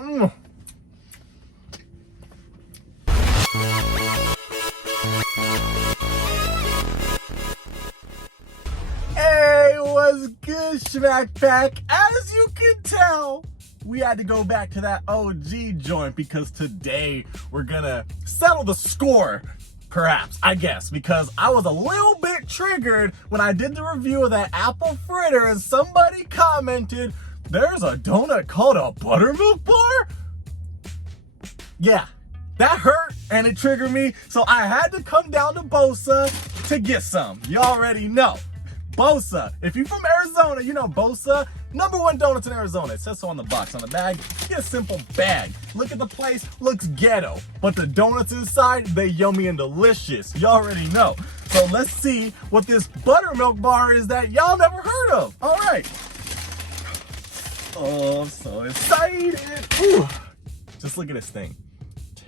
Mm. Hey, what's good, Smack Pack? As you can tell, we had to go back to that OG joint because today we're gonna settle the score, perhaps, I guess, because I was a little bit triggered when I did the review of that apple fritter and somebody commented, there's a donut called a buttermilk bar? Yeah, that hurt and it triggered me, so I had to come down to Bosa to get some. You already know. Bosa. If you're from Arizona, you know Bosa. #1 donuts in Arizona. It says so on the box. On the bag, get a simple bag. Look at the place, looks ghetto. But the donuts inside, they yummy and delicious. You already know. So let's see what this buttermilk bar is that y'all never heard of. All right. Oh, I'm so excited. Ooh. Just look at this thing.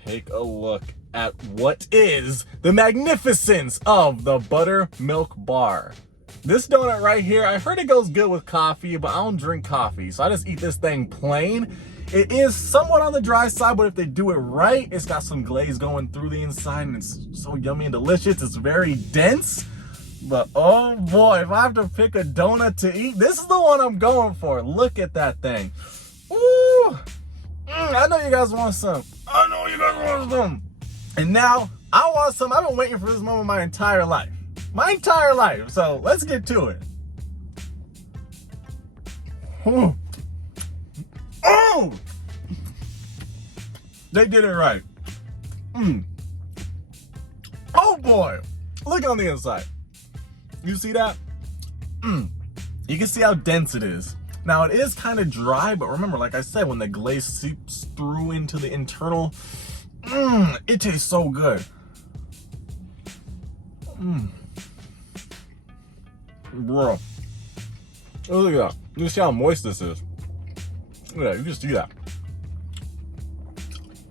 Take a look at what is the magnificence of the buttermilk bar. This donut right here, I heard it goes good with coffee, but I don't drink coffee, so I just eat this thing plain. It is somewhat on the dry side, but if they do it right, it's got some glaze going through the inside, and it's so yummy and delicious. It's very dense, but oh boy, if I have to pick a donut to eat, this is the one I'm going for. Look at that thing. Ooh, I know you guys want some. I know you guys want some. And now, I want some. I've been waiting for this moment my entire life. My entire life. So let's get to it. Oh, they did it right. Oh boy, look on the inside. You see that? You can see how dense it is. Now it is kind of dry, but remember, like I said, when the glaze seeps through into the internal, it tastes so good. Bro, look at that. You see how moist this is. Look at that. You just see that.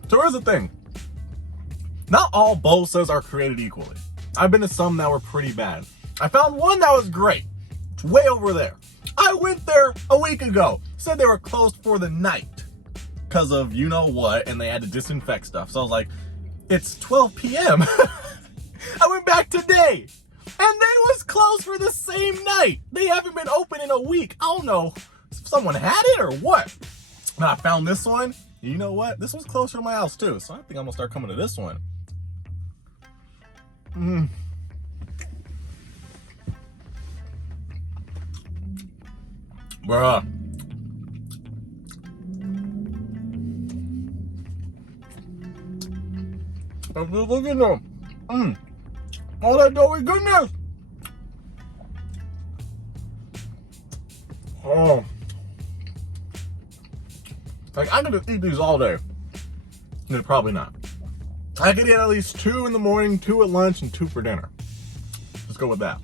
So here's the thing. Not all Bosas are created equally. I've been to some that were pretty bad. I found one that was great. It's way over there. I went there a week ago. Said they were closed for the night because of you know what, and they had to disinfect stuff. So I was like, it's 12 p.m. I went back today. And they was closed for the same night. They haven't been open in a week. I don't know if someone had it or what. And I found this one. You know what? This was closer to my house too. So I think I'm gonna start coming to this one. Bruh. Look at them. All that doughy goodness. Oh. Like, I could just eat these all day. No, probably not. I could eat at least 2 in the morning, 2 at lunch, and 2 for dinner. Let's go with that.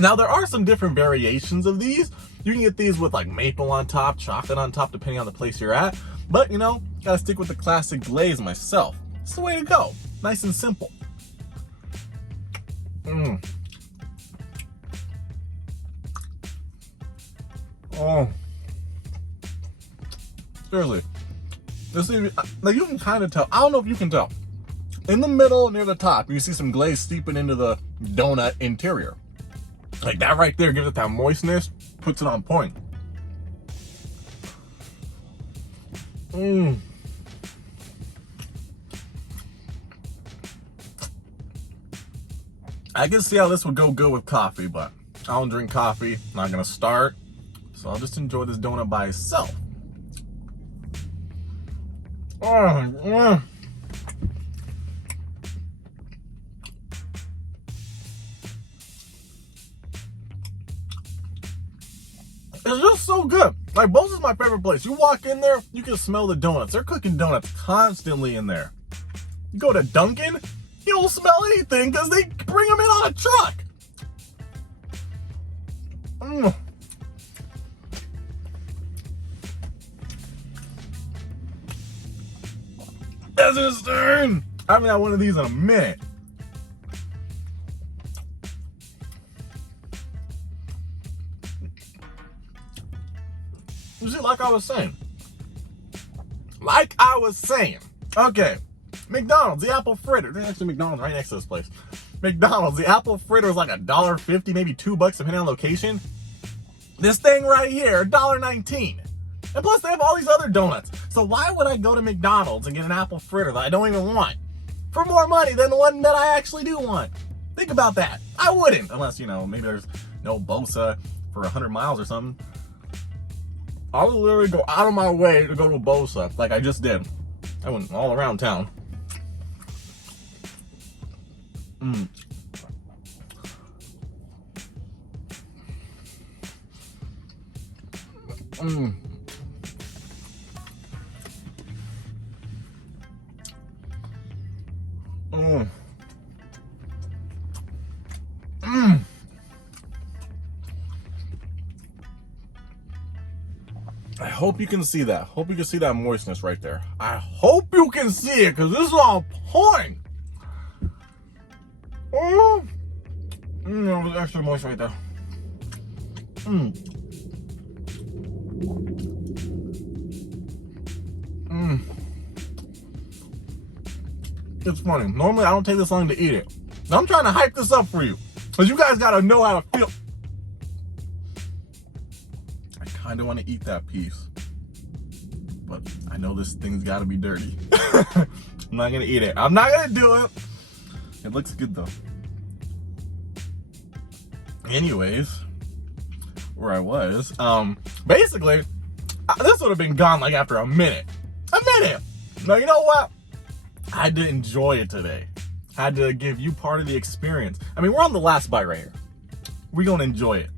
Now, there are some different variations of these. You can get these with like maple on top, chocolate on top, depending on the place you're at. But, you know, gotta stick with the classic glaze myself. It's the way to go. Nice and simple. Oh, seriously, this is, like, you can kind of tell. I don't know if you can tell. In the middle, near the top, you see some glaze seeping into the donut interior. Like that right there gives it that moistness, puts it on point. I can see how this would go good with coffee, but I don't drink coffee. I'm not gonna start, so I'll just enjoy this donut by itself. It's just so good. Like, Bo's is my favorite place. You walk in there, you can smell the donuts. They're cooking donuts constantly in there. You go to Dunkin', you don't smell anything because they bring them in on a truck. That's insane. I haven't had one of these in a minute. You see, like I was saying, like I was saying, okay, McDonald's, the apple fritter. There's actually McDonald's right next to this place. McDonald's, the apple fritter is like $1.50, maybe $2 depending on location. This thing right here, $1.19. And plus they have all these other donuts. So why would I go to McDonald's and get an apple fritter that I don't even want for more money than the one that I actually do want? Think about that. I wouldn't, unless, you know, maybe there's no BOSA for 100 miles or something. I would literally go out of my way to go to a BOSA like I just did. I went all around town. Mm. Mm. Mm. Mm. I hope you can see that. Hope you can see that moistness right there. I hope you can see it, because this is on point. Oh, it was extra moist right there. Mm. Mm. It's funny. Normally, I don't take this long to eat it. I'm trying to hype this up for you, because you guys got to know how to feel. I kind of want to eat that piece, but I know this thing's got to be dirty. I'm not going to eat it. I'm not going to do it. It looks good, though. Anyways, where I was, basically, this would have been gone like after a minute. A minute! Now, you know what? I had to enjoy it today. I had to give you part of the experience. I mean, we're on the last bite right here. We're gonna enjoy it.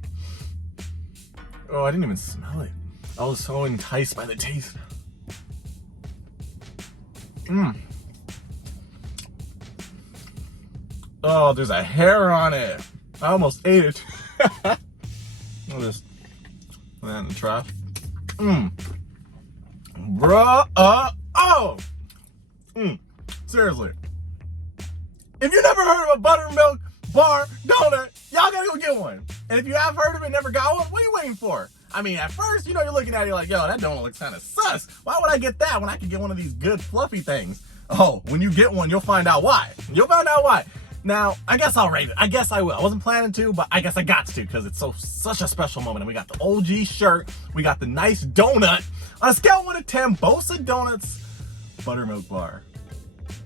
Oh, I didn't even smell it. I was so enticed by the taste. Mmm. Oh, there's a hair on it. I almost ate it. I'll just put that in the trash. Mmm. Bruh. Oh. Seriously. If you never heard of a BuTtErMiLk bar donut, y'all gotta go get one. And if you have heard of it, never got one, what are you waiting for? I mean, at first, you know, you're looking at it like, yo, that donut looks kind of sus. Why would I get that when I could get one of these good fluffy things? Oh, when you get one, you'll find out why. You'll find out why. Now, I guess I'll rate it. I guess I will. I wasn't planning to, but I guess I got to, because it's such a special moment. And we got the OG shirt. We got the nice donut. On a scale of 1 to 10, BOSA Donuts BuTtErMiLk bar.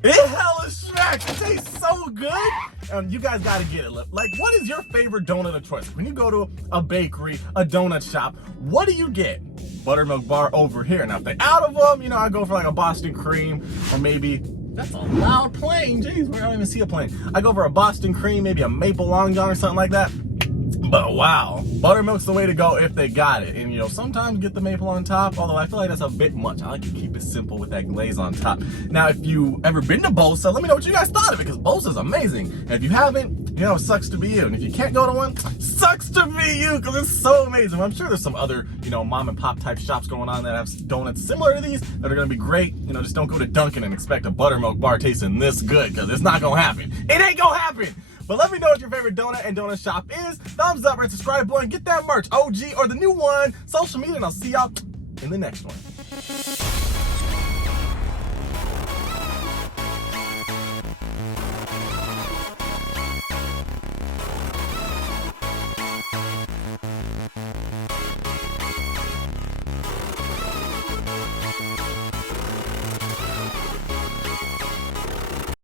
It hella smack. It tastes so good. You guys gotta get it. Like, what is your favorite donut of choice? When you go to a bakery, a donut shop, what do you get? BuTtErMiLk bar over here. Now, if they're out of them, you know, I go for like a Boston cream, or maybe, that's a loud plane. Jeez, we don't even see a plane. I go for a Boston cream, maybe a maple long john or something like that. But wow, BuTtErMiLk's the way to go if they got it. And you know, sometimes get the maple on top, although I feel like that's a bit much. I like to keep it simple with that glaze on top. Now, if you ever been to BOSA, let me know what you guys thought of it, because BOSA's amazing. And if you haven't, you know, it sucks to be you. And if you can't go to one, sucks to be you, because it's so amazing. I'm sure there's some other, you know, mom and pop type shops going on that have donuts similar to these that are going to be great. You know, just don't go to Dunkin' and expect a BuTtErMiLk bar tasting this good, because it's not going to happen. It ain't going to happen. But let me know what your favorite donut and donut shop is. Thumbs up, rate, subscribe, boy, and get that merch. OG or the new one, social media, and I'll see y'all in the next one.